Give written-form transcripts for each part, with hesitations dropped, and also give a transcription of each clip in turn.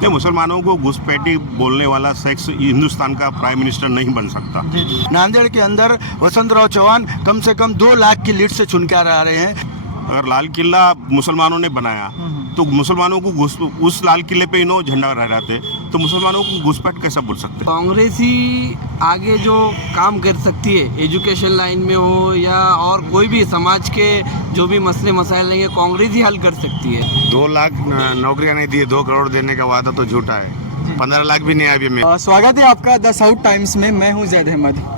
नहीं, मुसलमानों को घुसपैठी बोलने वाला शख्स हिंदुस्तान का प्राइम मिनिस्टर नहीं बन सकता। नांदेड़ के अंदर वसंतराव चौहान कम से कम 2 लाख की लीड से चुन के आ रहे हैं। अगर लाल किला मुसलमानों ने बनाया तो मुसलमानों को उस लाल किले पे इन्हों झंडा लहराते तो मुसलमानों को घुसपैठ कैसा बोल सकते? कांग्रेस ही आगे जो काम कर सकती है, एजुकेशन लाइन में हो या और कोई भी समाज के जो भी मसले मसाइल हैं, कांग्रेस ही हल कर सकती है। 2 लाख नौकरियां नहीं दी, 2 करोड़ देने का वादा तो झूठा है। 15 लाख भी नहीं आया अभी में। स्वागत है आपका द साउथ टाइम्स में। मैं हूं जैद अहमद।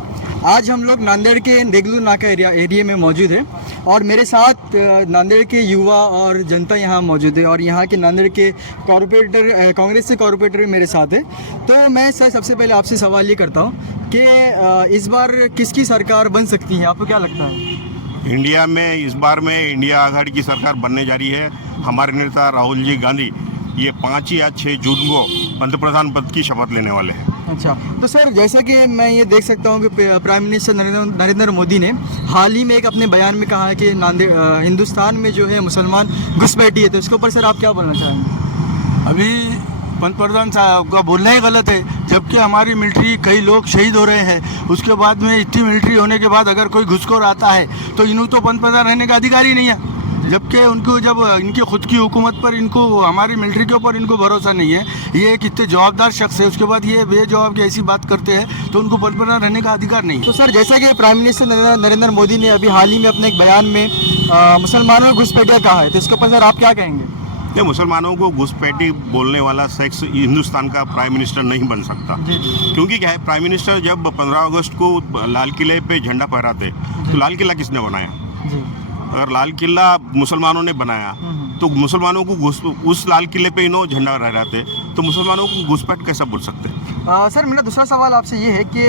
आज हम लोग नांदेड़ के देगलू नाका एरिया में मौजूद है और मेरे साथ नांदेड़ के युवा और जनता यहाँ मौजूद है और यहाँ के नांदेड़ के कॉर्पोरेटर, कांग्रेस से कॉर्पोरेटर मेरे साथ है। तो मैं सर सबसे पहले आपसे सवाल ये करता हूँ कि इस बार किसकी सरकार बन सकती है, आपको क्या लगता है? इंडिया में इस बार में इंडिया आघाड़ी की सरकार बनने जा रही है। हमारे नेता राहुल जी गांधी ये 5 या 6 जून को पंतप्रधान पद की शपथ लेने वाले हैं। अच्छा, तो सर जैसा कि मैं ये देख सकता हूँ कि प्राइम मिनिस्टर नरेंद्र मोदी ने हाल ही में एक अपने बयान में कहा है कि हिंदुस्तान में जो है मुसलमान घुसपैठी है, तो इसके ऊपर सर आप क्या बोलना चाहेंगे? अभी पंतप्रधान साहब का बोलना ही गलत है, जबकि हमारी मिलिट्री कई लोग शहीद हो रहे हैं। उसके बाद में इतनी मिलिट्री होने के बाद अगर कोई घुसखोर आता है तो इन्हों तो पंतप्रधान रहने का अधिकार ही नहीं है, जबकि उनको जब इनकी खुद की हुकूमत पर इनको हमारी मिलिट्री के ऊपर इनको भरोसा नहीं है। ये एक इतने जवाबदार शख्स है, उसके बाद ये बेजवाब की ऐसी बात करते हैं तो उनको पंतप्रधान रहने का अधिकार नहीं। तो सर जैसा कि प्राइम मिनिस्टर नरेंद्र मोदी ने अभी हाल ही में अपने एक बयान में मुसलमानों को घुसपैठिया कहा है, तो इसके ऊपर सर आप क्या कहेंगे? नहीं, मुसलमानों को घुसपैठी बोलने वाला शख्स हिंदुस्तान का प्राइम मिनिस्टर नहीं बन सकता। क्योंकि क्या है, प्राइम मिनिस्टर जब 15 अगस्त को लाल किले पे झंडा फहराते तो लाल किला किसने बनाया? अगर लाल किला मुसलमानों ने बनाया तो मुसलमानों को उस लाल किले पे इन्हों झंडा लहराते तो मुसलमानों को घुसपैठ कैसा बोल सकते? सर मेरा दूसरा सवाल आपसे ये है कि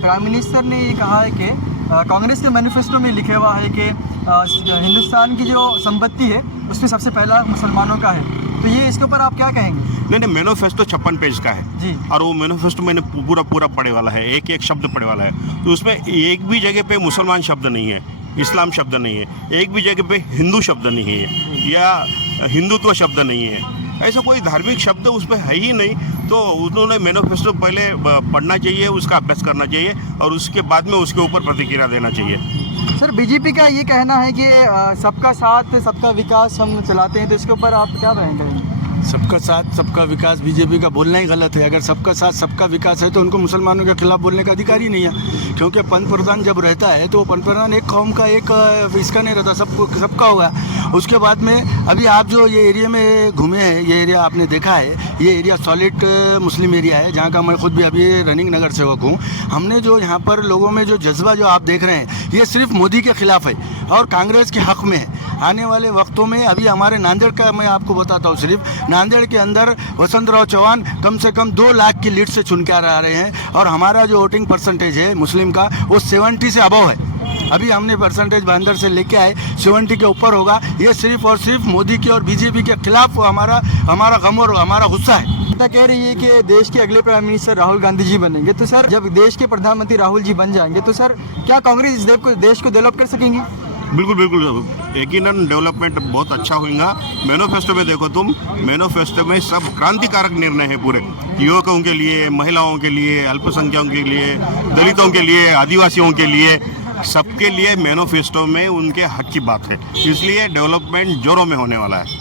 प्राइम मिनिस्टर ने ये कहा है कि कांग्रेस के मैनिफेस्टो में लिखा हुआ है कि हिंदुस्तान की जो संपत्ति है उसमें सबसे पहला मुसलमानों का है, तो ये इसके ऊपर आप क्या कहेंगे? नहीं, मैनिफेस्टो 56 पेज का है जी, और वो मैनिफेस्टो मैंने पूरा पढ़े वाला है, एक एक शब्द पढ़े वाला है। तो उसमें एक भी जगह पे मुसलमान शब्द नहीं है, इस्लाम शब्द नहीं है, एक भी जगह पे हिंदू शब्द नहीं है या हिंदुत्व शब्द नहीं है, ऐसा कोई धार्मिक शब्द उस पर है ही नहीं। तो उन्होंने मैनिफेस्टो पहले पढ़ना चाहिए, उसका अभ्यास करना चाहिए और उसके बाद में उसके ऊपर प्रतिक्रिया देना चाहिए। सर बीजेपी का ये कहना है कि सबका साथ सबका विकास हम चलाते हैं, तो इसके ऊपर आप क्या कहेंगे? सबका साथ सबका विकास बीजेपी का बोलना ही गलत है। अगर सबका साथ सबका विकास है तो उनको मुसलमानों के खिलाफ बोलने का अधिकार ही नहीं है, क्योंकि पंतप्रधान जब रहता है तो पंतप्रधान एक कौम का एक इसका नहीं रहता, सबका होगा। उसके बाद में अभी आप जो ये एरिया में घूमे हैं, ये एरिया आपने देखा है, ये एरिया सॉलिड मुस्लिम एरिया है, जहाँ का मैं खुद भी अभी रनिंग नगर सेवक हूँ। हमने जो यहाँ पर लोगों में जो जज्बा जो आप देख रहे हैं ये सिर्फ मोदी के खिलाफ है और कांग्रेस के हक में है। आने वाले वक्तों में अभी हमारे नांदेड़ का मैं आपको बताता हूँ, सिर्फ नांदेड़ के अंदर वसंतराव चौहान कम से कम 2 लाख की लीड से चुन के आ रहे हैं और हमारा जो वोटिंग परसेंटेज है मुस्लिम का वो 70 से अबव है। अभी हमने परसेंटेज 72 से लेके आए, 70 के ऊपर होगा। ये सिर्फ और सिर्फ मोदी की और बीजेपी के खिलाफ हमारा गम और हमारा गुस्सा है। कह रही है कि देश के अगले प्राइम मिनिस्टर राहुल गांधी जी बनेंगे, तो सर जब देश के प्रधानमंत्री राहुल जी बन जाएंगे तो सर क्या कांग्रेस इस देश को डेवलप कर सकेंगी? बिल्कुल, यकीनन डेवलपमेंट बहुत अच्छा होगा। मैनिफेस्टो में देखो तुम, मैनिफेस्टो में सब क्रांतिकारक निर्णय है पूरे, युवकों के लिए, महिलाओं के लिए, अल्पसंख्यकों के लिए, दलितों के लिए, आदिवासियों के लिए, सबके लिए मैनिफेस्टो में उनके हक की बात है, इसलिए डेवलपमेंट जोरों में होने वाला है।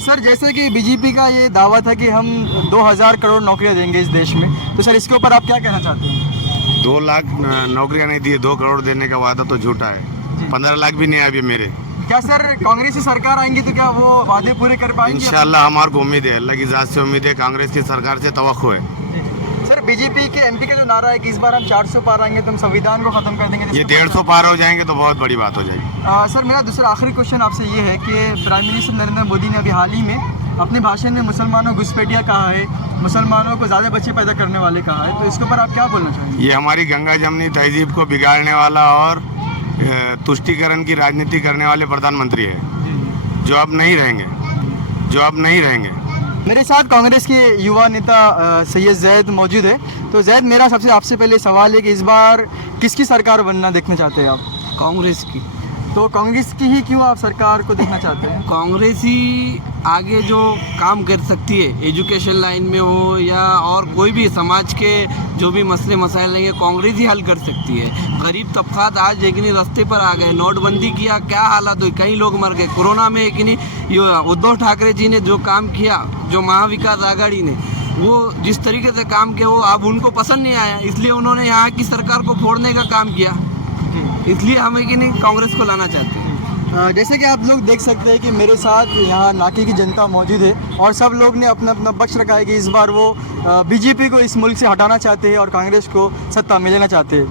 सर जैसे कि बीजेपी का ये दावा था कि हम 2000 करोड़ नौकरियां देंगे इस देश में, तो सर इसके ऊपर आप क्या कहना चाहते हैं? 2 लाख नौकरियां नहीं दी, 2 करोड़ देने का वादा तो झूठा है। 15 लाख भी नहीं आया अभी मेरे। क्या सर कांग्रेस की सरकार आएंगी तो क्या वो वादे पूरे कर पाएंगे? इंशाल्लाह हमारे को उम्मीद है, अल्लाह की ज़ात से उम्मीद है, कांग्रेस की सरकार से तवक्को है। सर बीजेपी के एमपी का जो नारा है कि इस बार हम 400 पार आएंगे तो हम संविधान को खत्म कर देंगे, ये 150 पार हो जाएंगे तो बहुत बड़ी बात हो जाएगी। सर मेरा दूसरा आखिरी क्वेश्चन आपसे ये है कि प्राइम मिनिस्टर नरेंद्र मोदी ने अभी हाल ही में अपने भाषण में मुसलमानों को घुसपैठिया कहा है, मुसलमानों को ज़्यादा बच्चे पैदा करने वाले कहा है, तो इसके ऊपर आप क्या बोलना चाहेंगे? ये हमारी गंगा जमनी तहजीब को बिगाड़ने वाला और तुष्टीकरण की राजनीति करने वाले प्रधानमंत्री है, जो अब नहीं रहेंगे। मेरे साथ कांग्रेस के युवा नेता सैयद जैद मौजूद है। तो जैद मेरा आपसे पहले सवाल है कि इस बार किसकी सरकार बनना देखना चाहते हैं आप? कांग्रेस की। तो कांग्रेस की ही क्यों आप सरकार को देखना चाहते हैं? कांग्रेस ही आगे जो काम कर सकती है, एजुकेशन लाइन में हो या और कोई भी समाज के जो भी मसले मसाइल रहेंगे, कांग्रेस ही हल कर सकती है। गरीब तबकात आज एक नहीं रास्ते पर आ गए, नोटबंदी किया, क्या हालात हुई, कई लोग मर गए। कोरोना में एक नहीं ये उद्धव ठाकरे जी ने जो काम किया, जो महाविकास आघाड़ी ने वो जिस तरीके से काम किया, वो अब उनको पसंद नहीं आया, इसलिए उन्होंने यहाँ की सरकार को फोड़ने का काम किया। इसलिए हमें कि नहीं कांग्रेस को लाना चाहते हैं। जैसे कि आप लोग देख सकते हैं कि मेरे साथ यहाँ नाके की जनता मौजूद है और सब लोग ने अपना अपना पक्ष रखा है कि इस बार वो बीजेपी को इस मुल्क से हटाना चाहते हैं और कांग्रेस को सत्ता में लेना चाहते हैं।